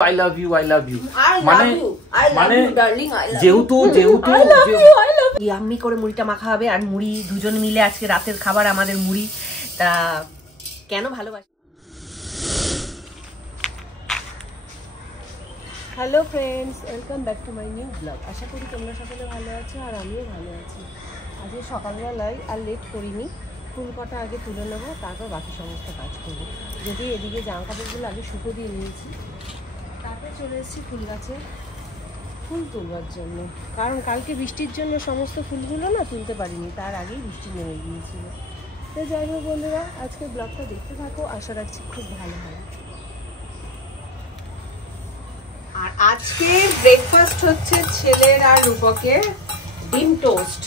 I love you মানে যেহেতু yummy করে মুড়িটা মাখা হবে আর মুড়ি দুজন মিলে আজকে রাতের খাবার আমাদের মুড়ি তা কেন ভালোবাসি। Hello friends, welcome back to my new blog. আশা করি তোমরা সকলে ভালো আছো আর আমিও ভালো আছি। আজকে সকালবেলায় আর লেট করিনি, ফুল কটা আগে তুলে নেবো, তারপর বাকি সমস্ত কাজ করবো। যদি এদিকে জামা কাপড়গুলো আগে শুকো দিয়ে নিয়েছি, তারপর চলে এসেছি ফুল গাছে ফুল তুলবার জন্য, কারণ কালকে বৃষ্টির জন্য সমস্ত ফুলগুলো না তুলতে পারিনি, তার আগেই বৃষ্টি নেমে গিয়েছিল। তো যাই হোক বন্ধুরা, আজকে ব্লগটা দেখতে থাকো, আশা রাখছি খুব ভালো হয়। আর আজকে ব্রেকফাস্ট হচ্ছে ছেলের আর রূপকের ডিম টোস্ট।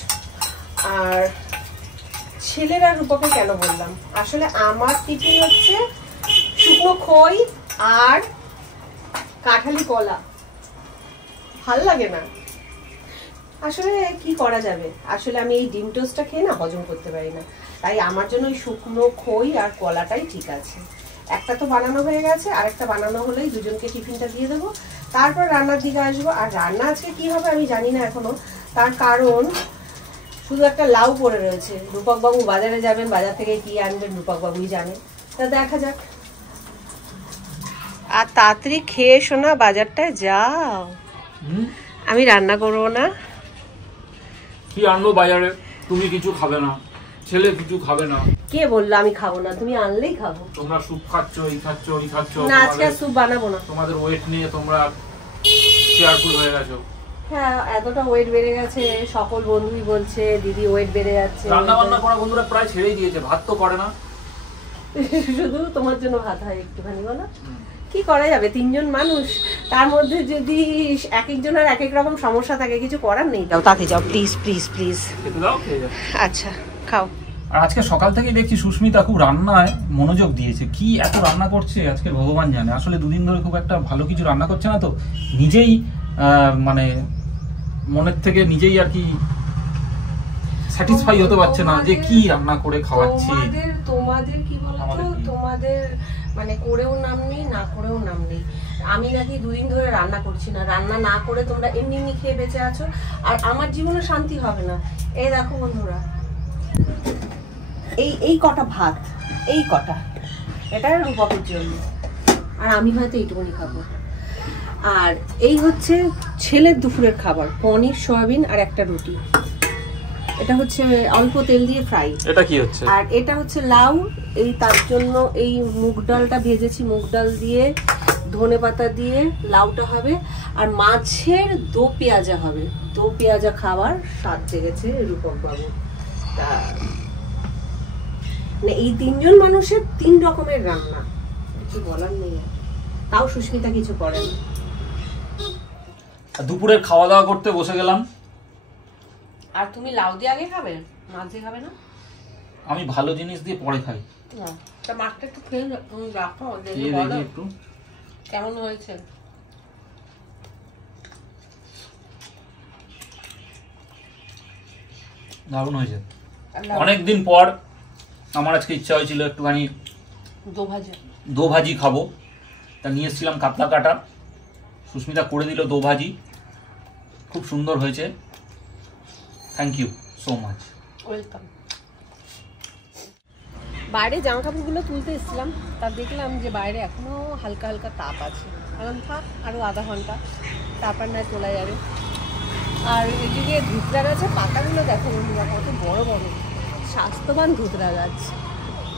আর ছেলের আর রূপকে কেন বললাম, আসলে আমার টিফিন হচ্ছে শুকনো খই আর কাঁঠালি কলা। ভাল লাগে না আসলে, কি করা যাবে, আসলে আমি এই ডিম টোস্টটা খেয়ে না হজম করতে পারি না, তাই আমার জন্য ওই শুকনো খই আর কলাটাই ঠিক আছে। একটা তো বানানো হয়ে গেছে, আরেকটা বানানো হলেই দুজনকে টিফিনটা দিয়ে দেবো, তারপর রান্নার দিকে আসবো। আর রান্না আজকে কি হবে আমি জানি না এখনো, তার কারণ শুধু একটা লাউ পড়ে রয়েছে। রূপক বাবু বাজারে যাবেন, বাজার থেকে কি আনবেন রূপক বাবুই জানে, তা দেখা যাক। আর তাড়াতাড়ি খেয়ে শোনা, বাজারটায় যাও, আমি রান্না করবো না। কি আনবো বাজারে? তুমি কিছু খাবে না, ছেলে কিছু খাবে না। কে বললো আমি খাবো না? তুমি আনলেই খাবো। তোমরা স্যুপ খাচ্ছ, এই খাচ্ছ, ওই খাচ্ছ। না, আজকে স্যুপ বানাবো না। তোমাদের ওয়েট নিয়ে তোমরা কেয়ারফুল হয়ে গেছো। হ্যাঁ, এতটা ওয়েট বেড়ে গেছে, সকল বন্ধুই বলছে দিদি ওয়েট বেড়ে যাচ্ছে। রান্না বান্না করা বন্ধুরা প্রায় ছেড়েই দিয়েছে, ভাত তো করে না। শুধু তোমার জন্য ভাত হয় একটুখানি, বলো কি করা যাবে, তিনজন মানুষ, তার মধ্যে যদি এক একজনের এক এক রকম সমস্যা থাকে, কিছু করার নেই। যাও তাতে যাও, প্লিজ প্লিজ প্লিজ। আচ্ছা খাও। আর আজকে সকাল থেকেই দেখছি সুস্মিতা খুব রান্নায় মনোযোগ দিয়েছে। কি এত রান্না করছে আজকে ভগবান জানে। আসলে দুদিন ধরে খুব একটা ভালো কিছু রান্না করছে না, তো নিজেই মানে মনের থেকে নিজেই আর কি স্যাটিসফাই হতে পারছে না যে কি রান্না করে খাওয়াচ্ছি। তোমাদের কি বলতো, তোমাদের মানে করেও নাম নেই, না করেও নাম নেই। আমি নাকি দুদিন ধরে রান্না করছি না, রান্না না করে তোমরা এমনি এমনি খেয়ে বেঁচে আছো, আর আমার জীবনে শান্তি হবে না। এই দেখো বন্ধুরা, এই কটা ভাত, এই কটা, এটা রূপকের জন্য, আর আমি হয়তো এইটুকুনি খাবো। আর এই হচ্ছে ছেলের দুপুরের খাবার, পনির, সয়াবিন আর একটা রুটি। এটা হচ্ছে অল্প তেল দিয়ে ফ্রাই। এটা কি হচ্ছে? আর এটা হচ্ছে লাউ, এই তার জন্য এই মুগ ডালটা ভেজেছি, মুগ ডাল দিয়ে ধনেপাতা দিয়ে লাউটা হবে। আর মাছের দো পেঁয়াজা হবে, দো পেঁয়াজা খাবার স্বাদ জেগেছে রূপক বাবু। তা এই তিনজন মানুষের তিন রকমের রান্না, কিছু বলার নেই। তাও সুস্মিতা কিছু করে না। দুপুরে খাওয়া দাওয়া করতে বসে গেলাম। আর তুমি লাউ দিয়ে আগে খাবে, মাছ দিয়ে খাবে না? আমি ভালো জিনিস দিয়ে পরে খাই। তা মাছটা একটু খেয়ে রাখো, একটু কেমন হয়েছে। দারুণ হয়েছে। অনেকদিন পর আমার আজকে ইচ্ছা হয়েছিল একটুখানি দো ভাজি খাবো, তা নিয়ে এসেছিলাম কাতলা কাটা। সুস্মিতা করে দিল দো ভাজি, খুব সুন্দর হয়েছে। Thank you so much. Welcome. বাইরে জামা কাপড়গুলো তুলতে এসেছিলাম, তা দেখলাম যে বাইরে এখনো হালকা হালকা তাপ আছে। কারণ থাক আরো আধা ঘন্টা, তারপর না তোলা যাবে। আর এদিকে ধুতরা গাছে পাতাগুলো দেখো বন্ধুরা, কত বড় বড়, স্বাস্থ্যবান ধুতরা গাছ।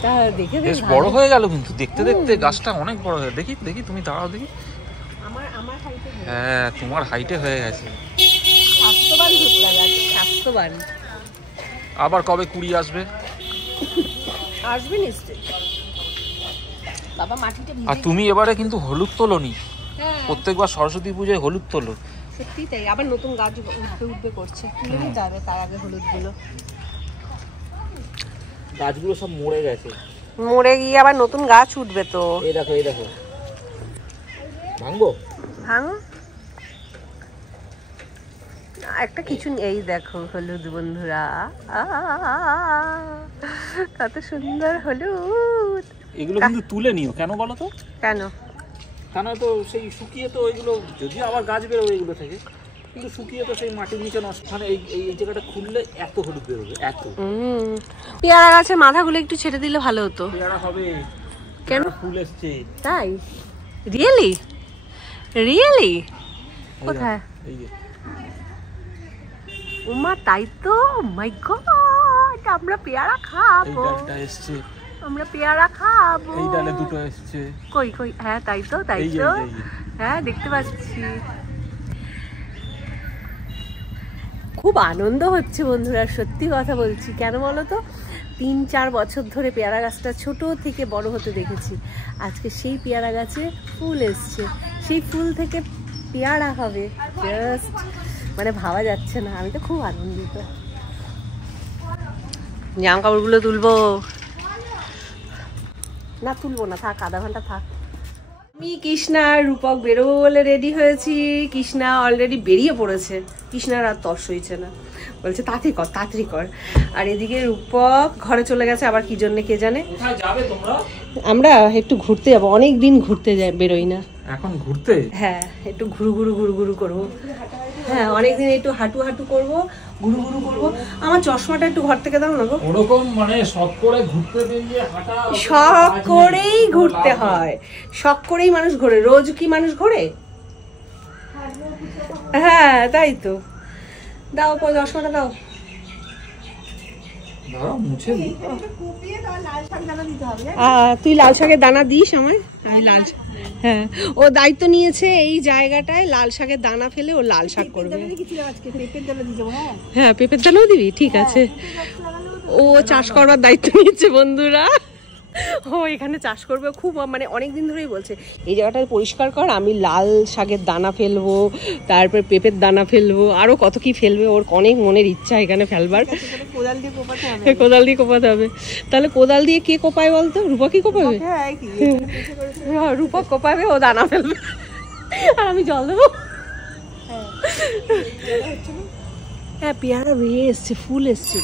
তা দেখে বেশ বড় হয়ে গেল, কিন্তু দেখতে দেখতে গাছটা অনেক বড় হয়ে। দেখি দেখি, তুমি দাঁড়াও দেখি। আমার হাইটে, হ্যাঁ তোমার হাইটে হয়ে গেছে। স্বাস্থ্যবান ধুতরা গাছ, স্বাস্থ্যবান। আবার কবে কুড়ি আসবে? আসবে নিশ্চয়ই। বাবা মাটিটা ভিজে। আর তুমি এবারে কিন্তু হলুদ তোলোনি। হ্যাঁ, প্রত্যেকবার সরস্বতী পূজায় হলুদ তোলো। সত্যি তাই, আবার নতুন গাছ উঠবে করছে, তুলে নিতে হবে তার আগে হলুদগুলো। গাছগুলো সব মরে গেছে, মরে গিয়ে আবার নতুন গাছ উঠবে তো। এই দেখো এই দেখো, ভাঙবো? ভাঙ একটা কিছু, এই দেখো হলুদ বন্ধুরা, কত সুন্দর হলুদ। এগুলো কিন্তু তুলে নিও, কেন বলো তো? কেন? তা নয় তো সেই শুকিয়ে তো ওইগুলো যদিও আবার গাছ বেরোবে এইগুলো থেকে, কিন্তু শুকিয়ে তো সেই মাটির নিচে নষ্ট। মানে এই জায়গাটা খুললে এত হলুদ বেরোবে, এত। পেয়ারা গাছের মাথাগুলো একটু ছেড়ে দিলে ভালো হতো। পেয়ারা হবে কেন? ফুল এসছে। তাই? Really really? কোথায়? এই যে উমা, তাই তো। মাই গড, আমরা পেয়ারা খাবো। এই ডালটা এসছে, আমরা পেয়ারা খাবো। এই ডালে দুটো এসছে। কই কই? হ্যাঁ তাই তো, তাই তো। হ্যাঁ দেখতে পাচ্ছি। খুব আনন্দ হচ্ছে বন্ধুরা, সত্যি কথা বলছি। কেন বলো তো, 3-4 বছর ধরে পেয়ারা গাছটা ছোট থেকে বড় হতে দেখেছি। আজকে সেই পেয়ারা গাছে ফুল এসছে, সেই ফুল থেকে পেয়ারা হবে, জাস্ট মানে ভাবা যাচ্ছে না। আমি তো খুব আনন্দিত। জামা কাপড়গুলো তুলবো না? তুলবো না, থাক, আধা ঘন্টা থাক। আমি কৃষ্ণা রূপক বেরোবো বলে রেডি হয়েছি। কৃষ্ণা অলরেডি বেরিয়ে পড়েছে। কৃষ্ণার আর তর্স হয়েছে না, বলছে তাড়াতাড়ি কর, তাড়াতাড়ি কর। আর এদিকে রূপক ঘরে চলে গেছে, আবার কি জন্য কে জানে। কোথায় যাবে তোমরা? আমরা একটু ঘুরতে যাবো, অনেক দিন ঘুরতে বেরোই না। এখন ঘুরতে? হ্যাঁ, একটু ঘুরু ঘুরু করবো। হ্যাঁ, অনেকদিন একটু হাঁটু করবো, ঘুরু করবো। আমার চশমাটা একটু ঘর থেকে দাও না গো। ওরকম মানে শখ করে ঘুরতে বেরিয়ে হাঁটা, শখ করেই ঘুরতে হয়, শখ করেই মানুষ ঘোরে। রোজ কি মানুষ ঘোরে? হ্যাঁ তাই তো। দাও চশমাটা দাও। মুছে দিই। তুই লাল শাকের দানা দিস আমায়। আমি লাল, হ্যাঁ, ও দায়িত্ব নিয়েছে এই জায়গাটায় লাল শাকের দানা ফেলে ও লাল শাক করবে। হ্যাঁ, পেঁপের দানাও দিবি? ঠিক আছে। ও চাষ করবার দায়িত্ব নিয়েছে বন্ধুরা। ও এখানে চাষ করবে, খুব মানে অনেকদিন ধরেই বলছে এই জায়গাটা পরিষ্কার কর, আমি লাল শাকের দানা ফেলবো, তারপর পেঁপের দানা ফেলবো, আরো কত কি ফেলবে। ওর অনেক মনের ইচ্ছা এখানে ফেলবার। কোদাল দিয়ে কোপাতে হবে। তাহলে কোদাল দিয়ে কে কোপায় বলতো? রূপকই কোপাবে? রূপক কোপাবে, ও দানা ফেলবে আর আমি জল দেবো। হ্যাঁ, পেয়ারা বেরিয়ে এসছে, ফুল এসছে।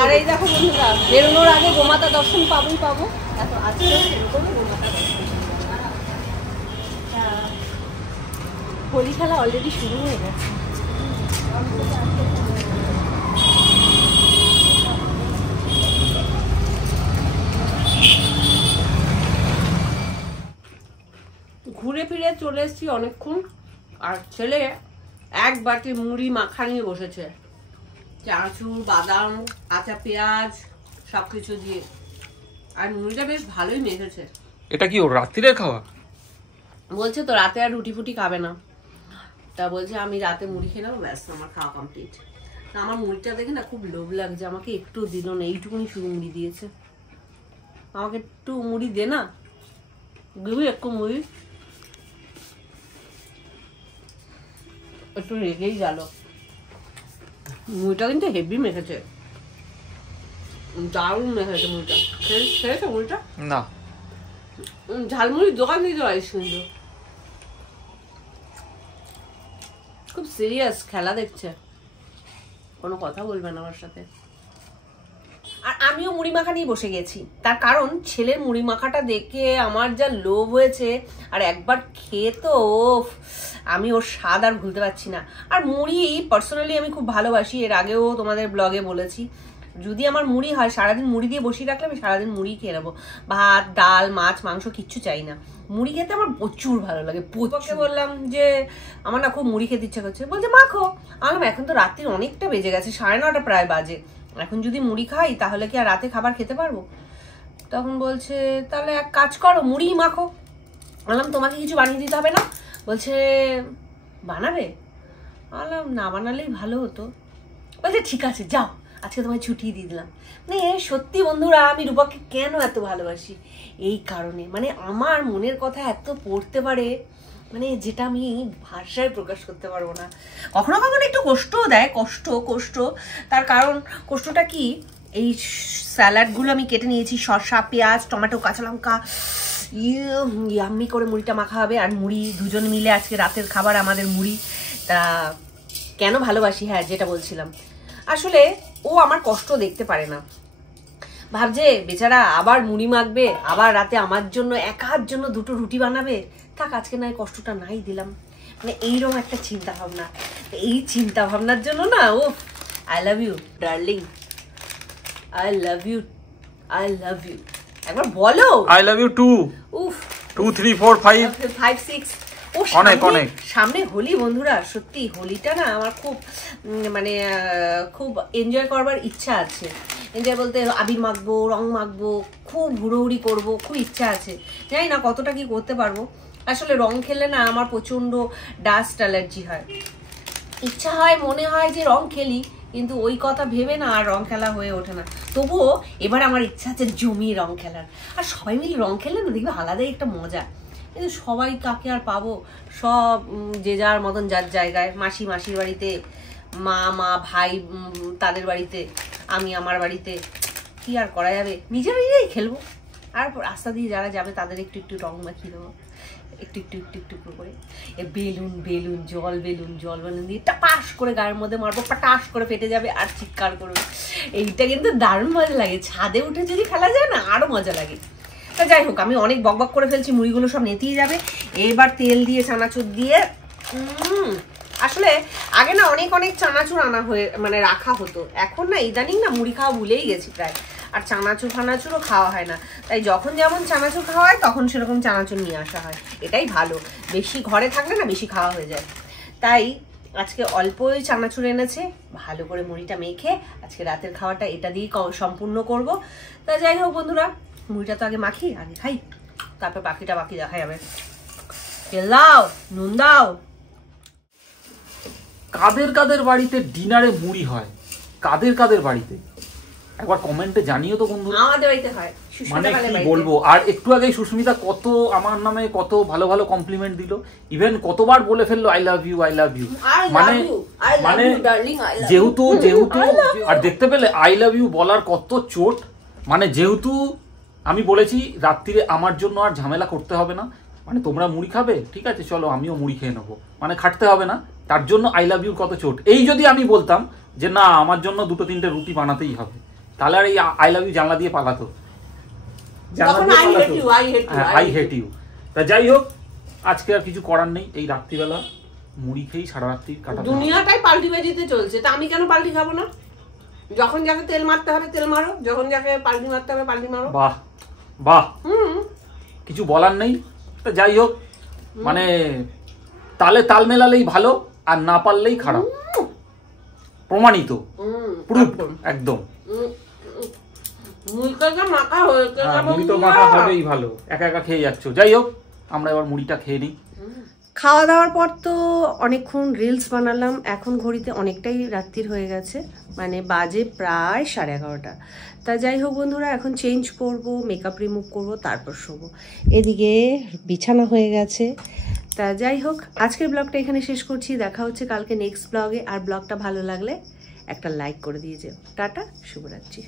আর এই দেখো বন্ধুরা, বেরোনোর আগে গোমাতা দর্শন পাবোই পাবো। হোলি খেলা অলরেডি শুরু হয়ে গেছে। ঘুরে ফিরে চলে এসেছি অনেকক্ষণ। আর ছেলে এক বাটি মুড়ি মাখা নিয়ে বসেছে, চানাচুর, বাদাম, কাঁচা পেঁয়াজ সবকিছু দিয়ে। আর মুড়িটা বেশ ভালোই মেখেছে। এটা কি ওর রাত্রিরে খাওয়া? বলছে তো রাতে আর রুটি ফুটি খাবে না, তা বলছে আমি রাতে মুড়ি খেয়ে নেবো, ব্যাস আমার খাওয়া কমপ্লিট। আমার মুড়িটা দেখে না খুব লোভ লাগছে, আমাকে একটু দিল না, এইটুকুনি শুধু মুড়ি দিয়েছে। আমাকে একটু মুড়ি দে না, দিবি একটু মুড়ি? একটু রেগেই গেল। মুড়িটা কিন্তু হেভি মেখেছে, দারুণ মেখেছে মুড়িটা। খেয়েছো মুড়িটা? না, ঝালমুড়ির দোকান দিতে পারিস কিন্তু। খুব সিরিয়াস খেলা দেখছে, কোনো কথা বলবে না আমার সাথে। আর আমিও মুড়ি মাখা নিয়ে বসে গেছি, তার কারণ ছেলের মুড়ি মাখাটা দেখে আমার যা লোভ হয়েছে। আর একবার খেয়ে তো আমি ওর স্বাদ আর ভুলতে পারছি না। আর মুড়ি পার্সোনালি আমি খুব ভালোবাসি, এর আগেও তোমাদের ব্লগে বলেছি। যদি আমার মুড়ি হয়, সারাদিন মুড়ি দিয়ে বসিয়ে রাখলে আমি সারাদিন মুড়ি খেয়ে নেবো। ভাত, ডাল, মাছ, মাংস কিচ্ছু চাই না, মুড়ি খেতে আমার প্রচুর ভালো লাগে। প্রচুর। বললাম যে আমার না খুব মুড়ি খেতে ইচ্ছা করছে, বলছে মাখো। আনলাম, এখন তো রাত্রির অনেকটা বেজে গেছে, 9:30 প্রায় বাজে। এখন যদি মুড়ি খাই তাহলে কি আর রাতে খাবার খেতে পারবো? তখন বলছে তাহলে এক কাজ করো, মুড়ি মাখো। বললাম তোমাকে কিছু বানিয়ে দিতে হবে না? বলছে বানাবে। বললাম না বানালেই ভালো হতো। বলছে ঠিক আছে যাও, আজকে তোমায় ছুটি দিয়ে দিলাম। মানে সত্যি বন্ধুরা, আমি রূপককে কেন এত ভালোবাসি এই কারণে, মানে আমার মনের কথা এত পড়তে পারে, মানে যেটা আমি ভাষায় প্রকাশ করতে পারবো না। কখনো কখনো একটু কষ্টও দেয়, কষ্ট। তার কারণ কষ্টটা কি, এই স্যালাডগুলো আমি কেটে নিয়েছি, শসা, পেঁয়াজ, টমেটো, কাঁচা লঙ্কা, ইয়াম্মি করে মুড়িটা মাখা হবে। আর মুড়ি দুজন মিলে আজকে রাতের খাবার আমাদের মুড়ি। তা কেন ভালোবাসি, হ্যাঁ যেটা বলছিলাম, আসলে ও আমার কষ্ট দেখতে পারে না। ভাবছে বেচারা আবার মুড়ি মাখবে, আবার রাতে আমার জন্য একার জন্য 2টো রুটি বানাবে, থাক আজকে নয় কষ্টটা নাই দিলাম, মানে এইরকম একটা চিন্তা ভাবনা। এই চিন্তা ভাবনার জন্য না ও I love you darling, I love you, I love you, একবার বলো আই লাভ ইউ টু। উফ 2 3 4 5 5 6 ও অনেক অনেক সামনে হোলি বন্ধুরা, সত্যি হোলিটা না আমার খুব মানে খুব এনজয় করবার ইচ্ছা আছে। এনজয় বলতে আবির মাখবো, রং মাখবো, খুব হুড়োহুড়ি করবো, খুব ইচ্ছা আছে। জানি না কতটা কি করতে পারবো। আসলে রং খেললে না আমার প্রচন্ড ডাস্ট অ্যালার্জি হয়। ইচ্ছা হয়, মনে হয় যে রং খেলি, কিন্তু ওই কথা ভেবে না আর রং খেলা হয়ে ওঠে না। তবুও এবার আমার ইচ্ছা আছে জমিয়ে রং খেলার, আর সবাই মিলে রং খেললে না দেখবে আলাদাই একটা মজা। কিন্তু সবাই কাকে আর পাবো, সব যে যার মতন যার জায়গায়, মাসি মাসির বাড়িতে, মা ভাই তাদের বাড়িতে, আমি আমার বাড়িতে, কি আর করা যাবে, নিজের নিজেই খেলবো। আর রাস্তা দিয়ে যারা যাবে তাদের একটু একটু রং মাখিয়ে দেবো, একটু একটু একটু একটু করে বেলুন জল বেলুন দিয়ে টাপাস করে গায়ের মধ্যে মারবো, পাটাস করে ফেটে যাবে আর চিৎকার করবে। এইটা কিন্তু দারুণ মজা লাগে, ছাদে উঠে যদি খেলা যায় না আরো মজা লাগে। তা যাই হোক, আমি অনেক বকবক করে ফেলছি, মুড়িগুলো সব নেতিয়ে যাবে। এবার তেল দিয়ে চানাচুর দিয়ে, আসলে আগে না অনেক অনেক চানাচুর আনা হয়ে মানে রাখা হতো, এখন না ইদানিং না মুড়ি খাওয়া ভুলেই গেছি প্রায়, আর চানাচুর ফানাচুরও খাওয়া হয় না। তাই যখন যেমন চানাচুর খাওয়া হয় তখন সেরকম চানাচুর নিয়ে আসা হয়, এটাই ভালো। বেশি ঘরে থাকলে না বেশি খাওয়া হয়ে যায়। তাই আজকে অল্পই চানাচুর এনেছে, ভালো করে মুড়িটা মেখে আজকে রাতের খাওয়াটা এটা দিয়েই সম্পূর্ণ করব। তা যাই হোক বন্ধুরা, মুড়িটা তো আগে মাখি, আগে খাই, তারপর বাকিটা বাকি দেখা যাবে। তেল দাও, নুন দাও। কাদের কাদের বাড়িতে ডিনারে মুড়ি হয়, কাদের কাদের বাড়িতে একবার কমেন্টে জানিও তো বন্ধুরা। আমাদের বাড়িতে হয়, মানে কি বলবো। আর একটু আগে সুস্মিতা কত আমার নামে কত ভালো ভালো কমপ্লিমেন্ট দিল, ইভেন কতবার বলে ফেললো I love you I love you, মানে মানে যেহেতু আর দেখতে পেলে আই লাভ ইউ বলার কত চোট। মানে যেহেতু আমি বলেছি রাত্রিরে আমার জন্য আর ঝামেলা করতে হবে না, মানে তোমরা মুড়ি খাবে ঠিক আছে চলো আমিও মুড়ি খেয়ে নেবো, মানে খাটতে হবে না, তার জন্য আই লাভ ইউ কত চোট। এই যদি আমি বলতাম যে না আমার জন্য 2-3টে রুটি বানাতেই হবে, তাহলে আর এই আই লাভ ইউ জানলা দিয়ে পালাতো, আই হেট ইউ। তা যাই হোক, আজকে আর কিছু করার নেই, এই রাত্রিবেলা মুড়ি খেয়েই সারা রাত্রি কাটাতে। দুনিয়াটাই পাল্টি বাজিতে চলছে, তা আমি কেন পাল্টি খাবো না? যখন যাকে তেল মারতে হবে তেল মারো, যখন যাকে পাল্টি মারতে হবে পাল্টি মারো। বাহ বাহ, কিছু বলার নেই। তা যাই হোক, মানে তালে তাল মেলালেই ভালো, আর না পারলেই খারাপ, প্রমাণিত, প্রুফ একদম। মুড়ি তো মাখা হবেই ভালো, একা একা খেয়ে যাচ্ছ। যাই হোক, আমরা এবার মুড়িটা খেয়ে নিই। খাওয়া দাওয়ার পর তো অনেকক্ষণ রিলস বানালাম, এখন ঘড়িতে অনেকটাই রাত্রির হয়ে গেছে, মানে বাজে প্রায় 11:30। তা যাই হোক বন্ধুরা, এখন চেঞ্জ করব, মেকআপ রিমুভ করব, তারপর শোবো। এদিকে বিছানা হয়ে গেছে। তা যাই হোক, আজকের ব্লগটা এখানে শেষ করছি, দেখা হচ্ছে কালকে নেক্সট ব্লগে। আর ব্লগটা ভালো লাগলে একটা লাইক করে দিয়ে যেও। টাটা, শুভরাত্রি।